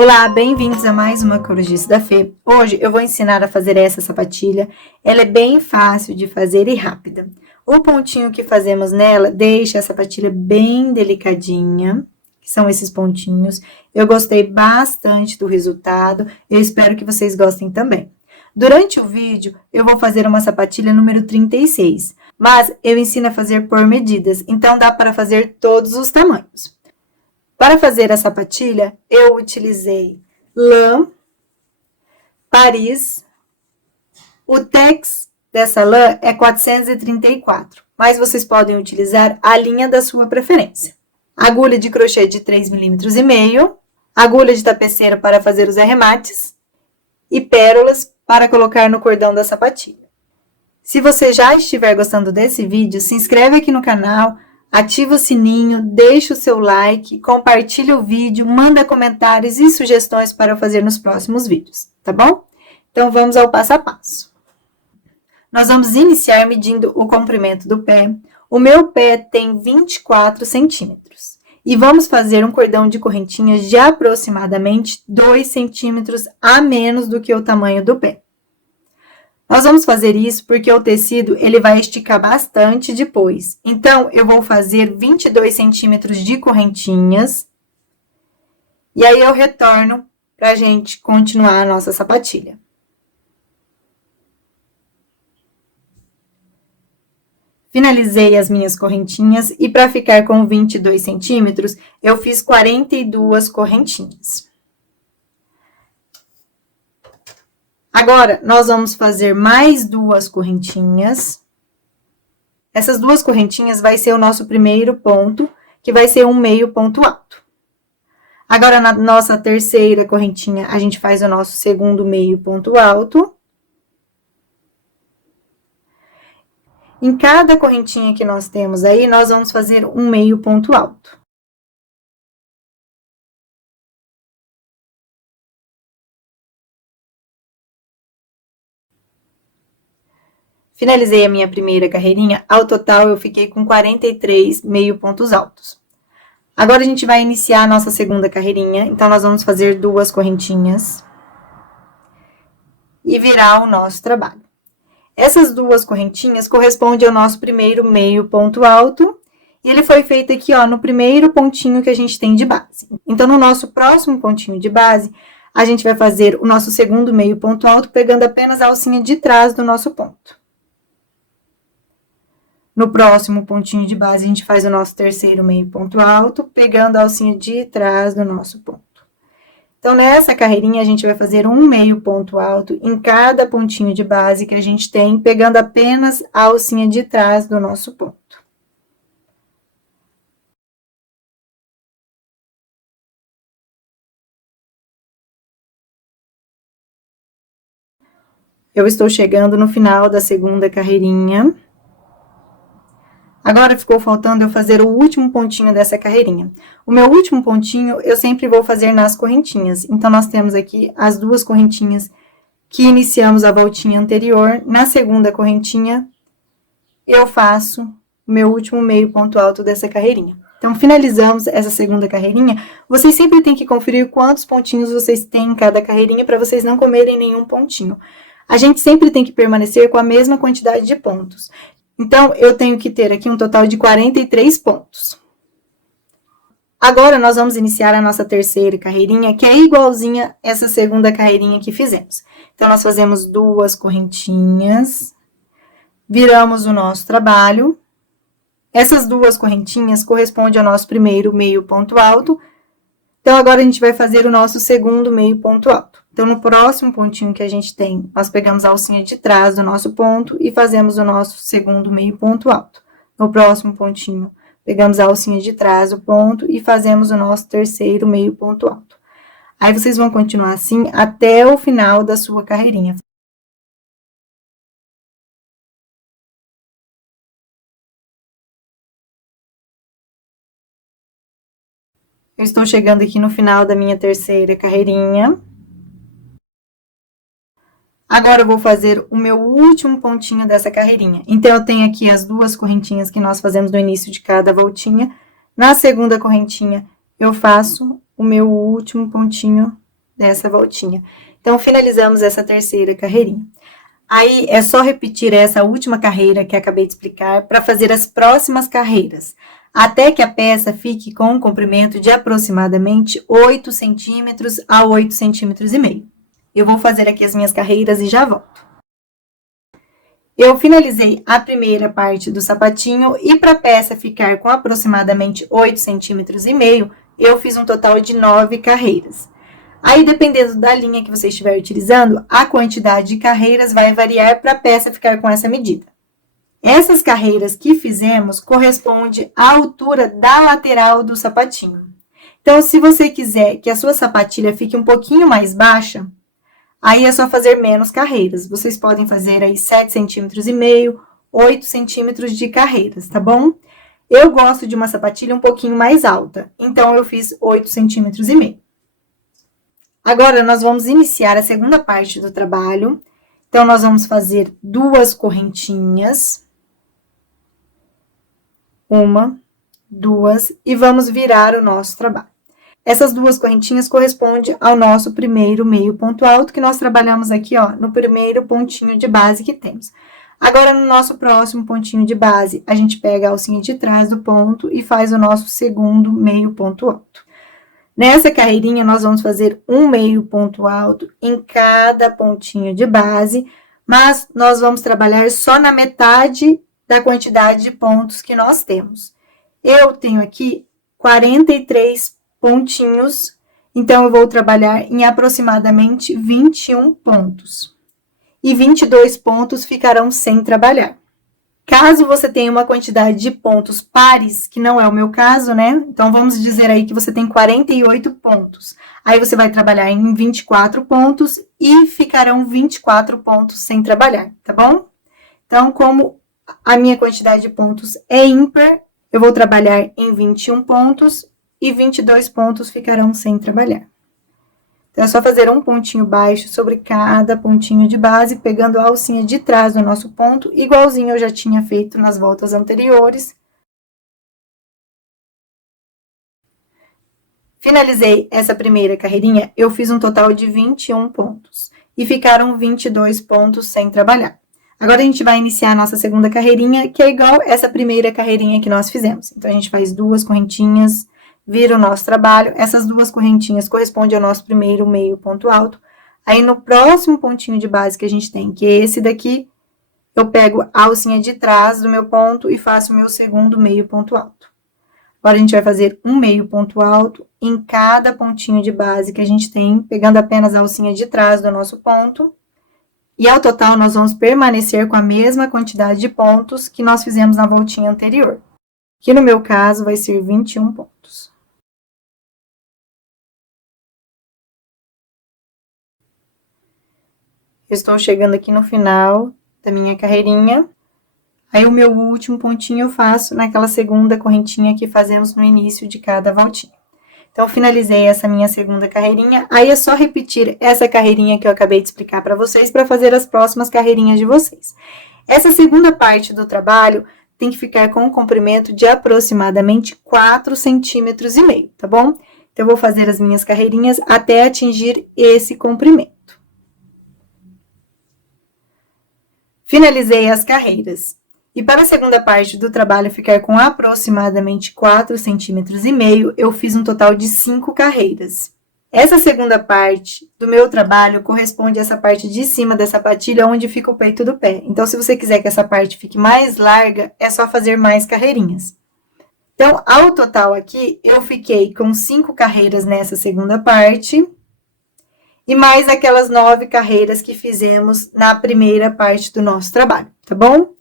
Olá, bem-vindos a mais uma Corujista da Fê. Hoje eu vou ensinar a fazer essa sapatilha. Ela é bem fácil de fazer e rápida. O pontinho que fazemos nela deixa a sapatilha bem delicadinha, que são esses pontinhos. Eu gostei bastante do resultado, eu espero que vocês gostem também. Durante o vídeo, eu vou fazer uma sapatilha número 36, mas eu ensino a fazer por medidas, então dá para fazer todos os tamanhos. Para fazer a sapatilha, eu utilizei lã, Paris. O tex dessa lã é 434, mas vocês podem utilizar a linha da sua preferência. Agulha de crochê de 3,5 mm, agulha de tapeceira para fazer os arremates e pérolas para colocar no cordão da sapatilha. Se você já estiver gostando desse vídeo, se inscreve aqui no canal, ativa o sininho, deixa o seu like, compartilha o vídeo, manda comentários e sugestões para eu fazer nos próximos vídeos, tá bom? Então, vamos ao passo a passo. Nós vamos iniciar medindo o comprimento do pé. O meu pé tem 24 centímetros. E vamos fazer um cordão de correntinhas de aproximadamente 2 centímetros a menos do que o tamanho do pé. Nós vamos fazer isso porque o tecido ele vai esticar bastante depois. Então, eu vou fazer 22 centímetros de correntinhas. E aí, eu retorno para a gente continuar a nossa sapatilha. Finalizei as minhas correntinhas e para ficar com 22 centímetros, eu fiz 42 correntinhas. Agora, nós vamos fazer mais 2 correntinhas. Essas 2 correntinhas vai ser o nosso primeiro ponto, que vai ser um meio ponto alto. Agora, na nossa terceira correntinha, a gente faz o nosso segundo meio ponto alto. Em cada correntinha que nós temos aí, nós vamos fazer um meio ponto alto. Finalizei a minha primeira carreirinha, ao total eu fiquei com 43 meio pontos altos. Agora, a gente vai iniciar a nossa segunda carreirinha, então, nós vamos fazer 2 correntinhas e virar o nosso trabalho. Essas 2 correntinhas correspondem ao nosso primeiro meio ponto alto, e ele foi feito aqui, ó, no primeiro pontinho que a gente tem de base. Então, no nosso próximo pontinho de base, a gente vai fazer o nosso segundo meio ponto alto, pegando apenas a alcinha de trás do nosso ponto. No próximo pontinho de base, a gente faz o nosso terceiro meio ponto alto, pegando a alcinha de trás do nosso ponto. Então, nessa carreirinha, a gente vai fazer um meio ponto alto em cada pontinho de base que a gente tem, pegando apenas a alcinha de trás do nosso ponto. Eu estou chegando no final da segunda carreirinha. Agora, ficou faltando eu fazer o último pontinho dessa carreirinha. O meu último pontinho, eu sempre vou fazer nas correntinhas. Então, nós temos aqui as 2 correntinhas que iniciamos a voltinha anterior. Na segunda correntinha, eu faço o meu último meio ponto alto dessa carreirinha. Então, finalizamos essa segunda carreirinha. Vocês sempre têm que conferir quantos pontinhos vocês têm em cada carreirinha para vocês não comerem nenhum pontinho. A gente sempre tem que permanecer com a mesma quantidade de pontos. Então, eu tenho que ter aqui um total de 43 pontos. Agora, nós vamos iniciar a nossa terceira carreirinha, que é igualzinha essa segunda carreirinha que fizemos. Então, nós fazemos 2 correntinhas, viramos o nosso trabalho. Essas 2 correntinhas correspondem ao nosso primeiro meio ponto alto. Então, agora, a gente vai fazer o nosso segundo meio ponto alto. Então, no próximo pontinho que a gente tem, nós pegamos a alcinha de trás do nosso ponto e fazemos o nosso segundo meio ponto alto. No próximo pontinho, pegamos a alcinha de trás do ponto e fazemos o nosso terceiro meio ponto alto. Aí, vocês vão continuar assim até o final da sua carreirinha. Eu estou chegando aqui no final da minha terceira carreirinha. Agora, eu vou fazer o meu último pontinho dessa carreirinha. Então, eu tenho aqui as 2 correntinhas que nós fazemos no início de cada voltinha. Na segunda correntinha, eu faço o meu último pontinho dessa voltinha. Então, finalizamos essa terceira carreirinha. Aí, é só repetir essa última carreira que acabei de explicar para fazer as próximas carreiras, até que a peça fique com um comprimento de aproximadamente 8 centímetros a 8 centímetros e meio. Eu vou fazer aqui as minhas carreiras e já volto. Eu finalizei a primeira parte do sapatinho e para a peça ficar com aproximadamente 8 centímetros e meio, eu fiz um total de 9 carreiras. Aí, dependendo da linha que você estiver utilizando, a quantidade de carreiras vai variar para a peça ficar com essa medida. Essas carreiras que fizemos correspondem à altura da lateral do sapatinho. Então, se você quiser que a sua sapatilha fique um pouquinho mais baixa, aí é só fazer menos carreiras. Vocês podem fazer aí 7,5 centímetros, 8 centímetros de carreiras, tá bom? Eu gosto de uma sapatilha um pouquinho mais alta, então eu fiz 8,5 centímetros. Agora, nós vamos iniciar a segunda parte do trabalho. Então, nós vamos fazer 2 correntinhas. 1, 2, e vamos virar o nosso trabalho. Essas 2 correntinhas correspondem ao nosso primeiro meio ponto alto, que nós trabalhamos aqui, ó, no primeiro pontinho de base que temos. Agora, no nosso próximo pontinho de base, a gente pega a alcinha de trás do ponto e faz o nosso segundo meio ponto alto. Nessa carreirinha, nós vamos fazer um meio ponto alto em cada pontinho de base, mas nós vamos trabalhar só na metade da quantidade de pontos que nós temos. Eu tenho aqui 43 pontinhos, então eu vou trabalhar em aproximadamente 21 pontos. E 22 pontos ficarão sem trabalhar. Caso você tenha uma quantidade de pontos pares, que não é o meu caso, né? Então, vamos dizer aí que você tem 48 pontos. Aí, você vai trabalhar em 24 pontos e ficarão 24 pontos sem trabalhar, tá bom? Então, como a minha quantidade de pontos é ímpar, eu vou trabalhar em 21 pontos e 22 pontos ficarão sem trabalhar. Então, é só fazer um pontinho baixo sobre cada pontinho de base, pegando a alcinha de trás do nosso ponto, igualzinho eu já tinha feito nas voltas anteriores. Finalizei essa primeira carreirinha, eu fiz um total de 21 pontos. E ficaram 22 pontos sem trabalhar. Agora, a gente vai iniciar a nossa segunda carreirinha, que é igual essa primeira carreirinha que nós fizemos. Então, a gente faz 2 correntinhas, vira o nosso trabalho. Essas 2 correntinhas correspondem ao nosso primeiro meio ponto alto. Aí, no próximo pontinho de base que a gente tem, que é esse daqui, eu pego a alcinha de trás do meu ponto e faço o meu segundo meio ponto alto. Agora, a gente vai fazer um meio ponto alto em cada pontinho de base que a gente tem, pegando apenas a alcinha de trás do nosso ponto. E, ao total, nós vamos permanecer com a mesma quantidade de pontos que nós fizemos na voltinha anterior. Que, no meu caso, vai ser 21 pontos. Eu estou chegando aqui no final da minha carreirinha. Aí, o meu último pontinho eu faço naquela segunda correntinha que fazemos no início de cada voltinha. Então, finalizei essa minha segunda carreirinha. Aí, é só repetir essa carreirinha que eu acabei de explicar para vocês para fazer as próximas carreirinhas de vocês. Essa segunda parte do trabalho tem que ficar com um comprimento de aproximadamente 4,5 centímetros, tá bom? Então, eu vou fazer as minhas carreirinhas até atingir esse comprimento. Finalizei as carreiras. E para a segunda parte do trabalho ficar com aproximadamente 4,5 centímetros, eu fiz um total de 5 carreiras. Essa segunda parte do meu trabalho corresponde a essa parte de cima da sapatilha, onde fica o peito do pé. Então, se você quiser que essa parte fique mais larga, é só fazer mais carreirinhas. Então, ao total aqui, eu fiquei com 5 carreiras nessa segunda parte, e mais aquelas 9 carreiras que fizemos na primeira parte do nosso trabalho, tá bom?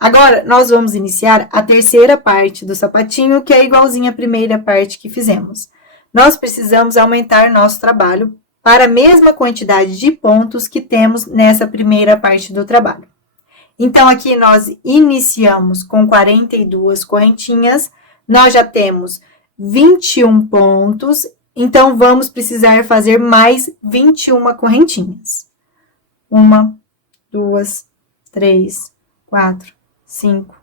Agora, nós vamos iniciar a terceira parte do sapatinho, que é igualzinha à primeira parte que fizemos. Nós precisamos aumentar nosso trabalho para a mesma quantidade de pontos que temos nessa primeira parte do trabalho. Então, aqui nós iniciamos com 42 correntinhas, nós já temos 21 pontos, então, vamos precisar fazer mais 21 correntinhas. 1, 2, 3, 4, 5,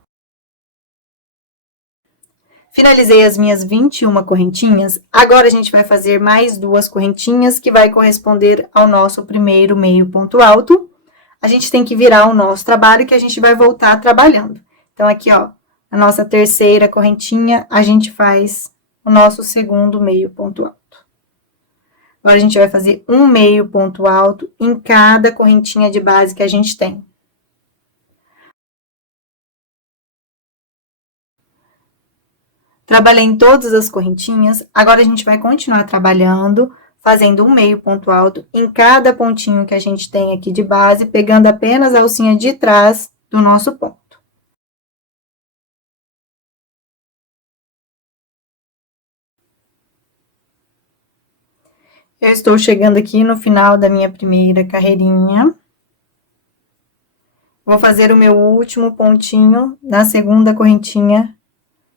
Finalizei as minhas 21 correntinhas. Agora, a gente vai fazer mais 2 correntinhas, que vai corresponder ao nosso primeiro meio ponto alto. A gente tem que virar o nosso trabalho, que a gente vai voltar trabalhando. Então, aqui, ó, a nossa terceira correntinha, a gente faz o nosso segundo meio ponto alto. Agora, a gente vai fazer um meio ponto alto em cada correntinha de base que a gente tem. Trabalhei em todas as correntinhas, agora a gente vai continuar trabalhando, fazendo um meio ponto alto em cada pontinho que a gente tem aqui de base, pegando apenas a alcinha de trás do nosso ponto. Eu estou chegando aqui no final da minha primeira carreirinha. Vou fazer o meu último pontinho na segunda correntinha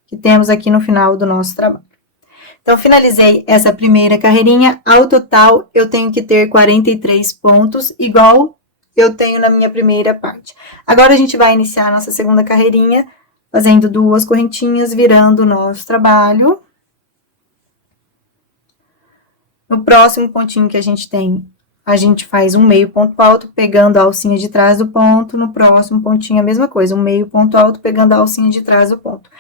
que temos aqui no final do nosso trabalho. Então, finalizei essa primeira carreirinha. Ao total, eu tenho que ter 43 pontos, igual eu tenho na minha primeira parte. Agora, a gente vai iniciar a nossa segunda carreirinha, fazendo 2 correntinhas, virando o nosso trabalho. No próximo pontinho que a gente tem, a gente faz um meio ponto alto, pegando a alcinha de trás do ponto. No próximo pontinho, a mesma coisa, um meio ponto alto, pegando a alcinha de trás do ponto.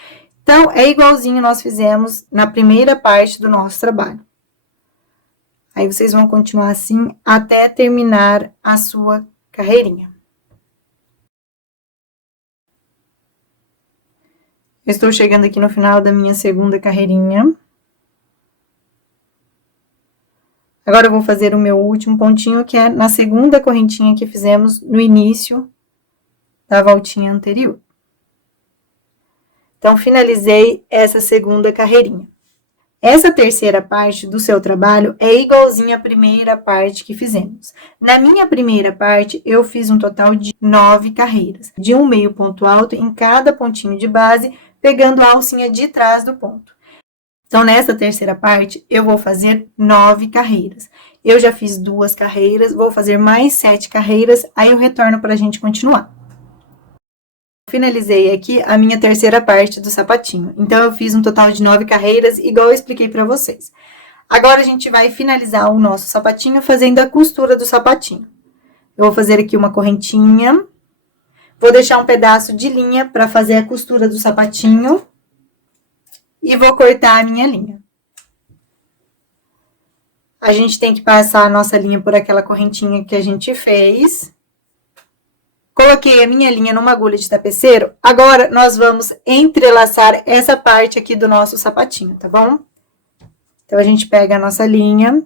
Então, é igualzinho nós fizemos na primeira parte do nosso trabalho. Aí, vocês vão continuar assim até terminar a sua carreirinha. Eu estou chegando aqui no final da minha segunda carreirinha. Agora, eu vou fazer o meu último pontinho, que é na segunda correntinha que fizemos no início da voltinha anterior. Então, finalizei essa segunda carreirinha. Essa terceira parte do seu trabalho é igualzinha à primeira parte que fizemos. Na minha primeira parte, eu fiz um total de 9 carreiras, de um meio ponto alto em cada pontinho de base, pegando a alcinha de trás do ponto. Então, nessa terceira parte, eu vou fazer 9 carreiras. Eu já fiz 2 carreiras, vou fazer mais 7 carreiras, aí eu retorno para a gente continuar. Finalizei aqui a minha terceira parte do sapatinho. Então, eu fiz um total de 9 carreiras, igual eu expliquei para vocês. Agora, a gente vai finalizar o nosso sapatinho fazendo a costura do sapatinho. Eu vou fazer aqui uma correntinha. Vou deixar um pedaço de linha para fazer a costura do sapatinho. E vou cortar a minha linha. A gente tem que passar a nossa linha por aquela correntinha que a gente fez. Coloquei a minha linha numa agulha de tapeceiro. Agora, nós vamos entrelaçar essa parte aqui do nosso sapatinho, tá bom? Então, a gente pega a nossa linha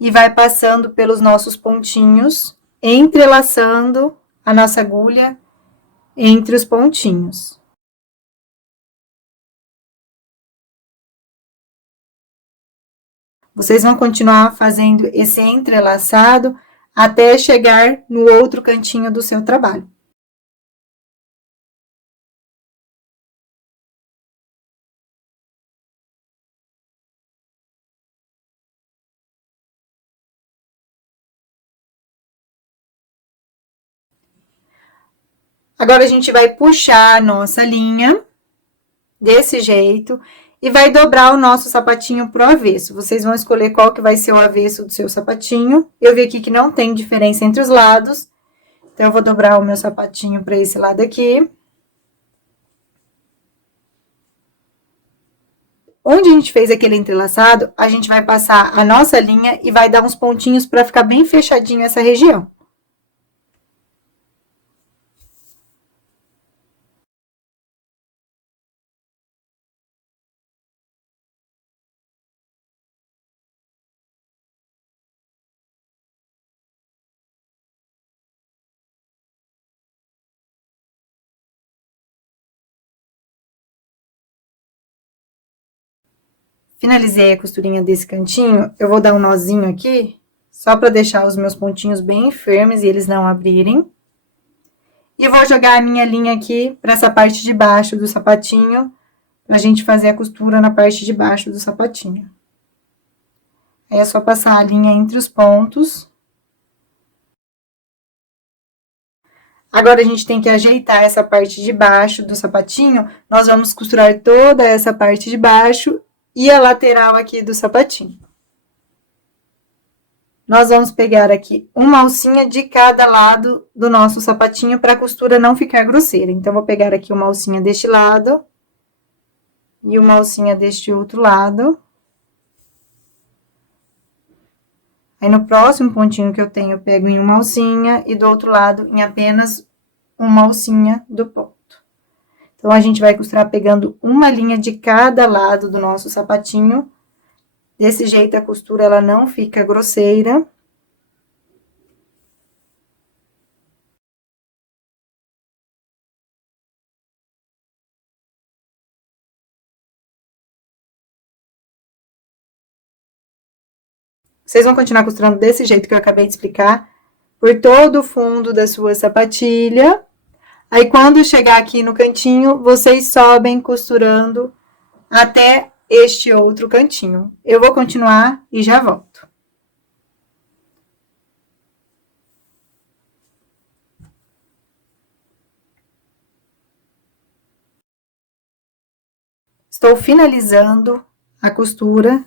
e vai passando pelos nossos pontinhos, entrelaçando a nossa agulha entre os pontinhos. Vocês vão continuar fazendo esse entrelaçado até chegar no outro cantinho do seu trabalho. Agora, a gente vai puxar a nossa linha desse jeito e vai dobrar o nosso sapatinho pro avesso. Vocês vão escolher qual que vai ser o avesso do seu sapatinho. Eu vi aqui que não tem diferença entre os lados. Então, eu vou dobrar o meu sapatinho para esse lado aqui. Onde a gente fez aquele entrelaçado, a gente vai passar a nossa linha e vai dar uns pontinhos para ficar bem fechadinho essa região. Finalizei a costurinha desse cantinho, eu vou dar um nozinho aqui, só para deixar os meus pontinhos bem firmes e eles não abrirem. E vou jogar a minha linha aqui para essa parte de baixo do sapatinho, pra gente fazer a costura na parte de baixo do sapatinho. Aí, é só passar a linha entre os pontos. Agora, a gente tem que ajeitar essa parte de baixo do sapatinho. Nós vamos costurar toda essa parte de baixo e a lateral aqui do sapatinho. Nós vamos pegar aqui uma alcinha de cada lado do nosso sapatinho para a costura não ficar grosseira. Então, vou pegar aqui uma alcinha deste lado e uma alcinha deste outro lado. Aí, no próximo pontinho que eu tenho, eu pego em uma alcinha e do outro lado em apenas uma alcinha do ponto. Então, a gente vai costurar pegando uma linha de cada lado do nosso sapatinho. Desse jeito, a costura, ela não fica grosseira. Vocês vão continuar costurando desse jeito que eu acabei de explicar, por todo o fundo da sua sapatilha. Aí, quando chegar aqui no cantinho, vocês sobem costurando até este outro cantinho. Eu vou continuar e já volto. Estou finalizando a costura.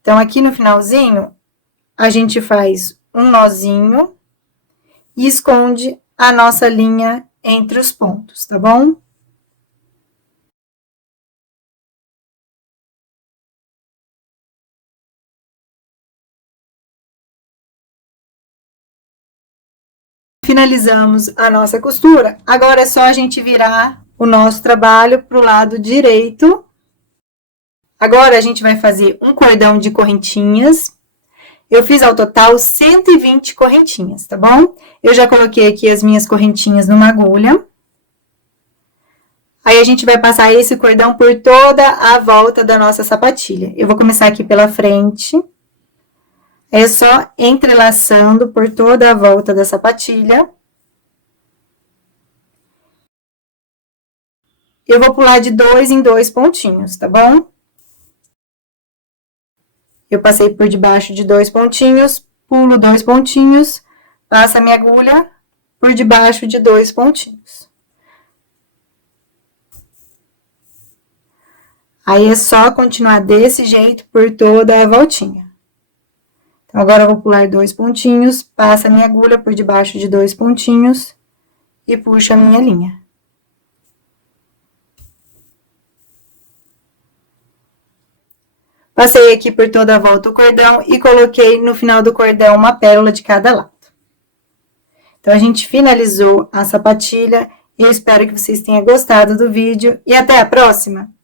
Então, aqui no finalzinho, a gente faz um nozinho e esconde a nossa linha entre os pontos, tá bom? Finalizamos a nossa costura. Agora, é só a gente virar o nosso trabalho pro lado direito. Agora, a gente vai fazer um cordão de correntinhas. Eu fiz ao total 120 correntinhas, tá bom? Eu já coloquei aqui as minhas correntinhas numa agulha. Aí, a gente vai passar esse cordão por toda a volta da nossa sapatilha. Eu vou começar aqui pela frente. É só entrelaçando por toda a volta da sapatilha. Eu vou pular de 2 em 2 pontinhos, tá bom? Eu passei por debaixo de 2 pontinhos, pulo 2 pontinhos, passo a minha agulha por debaixo de 2 pontinhos. Aí, é só continuar desse jeito por toda a voltinha. Então, agora, eu vou pular 2 pontinhos, passo a minha agulha por debaixo de 2 pontinhos e puxo a minha linha. Passei aqui por toda a volta o cordão e coloquei no final do cordão uma pérola de cada lado. Então, a gente finalizou a sapatilha e eu espero que vocês tenham gostado do vídeo e até a próxima!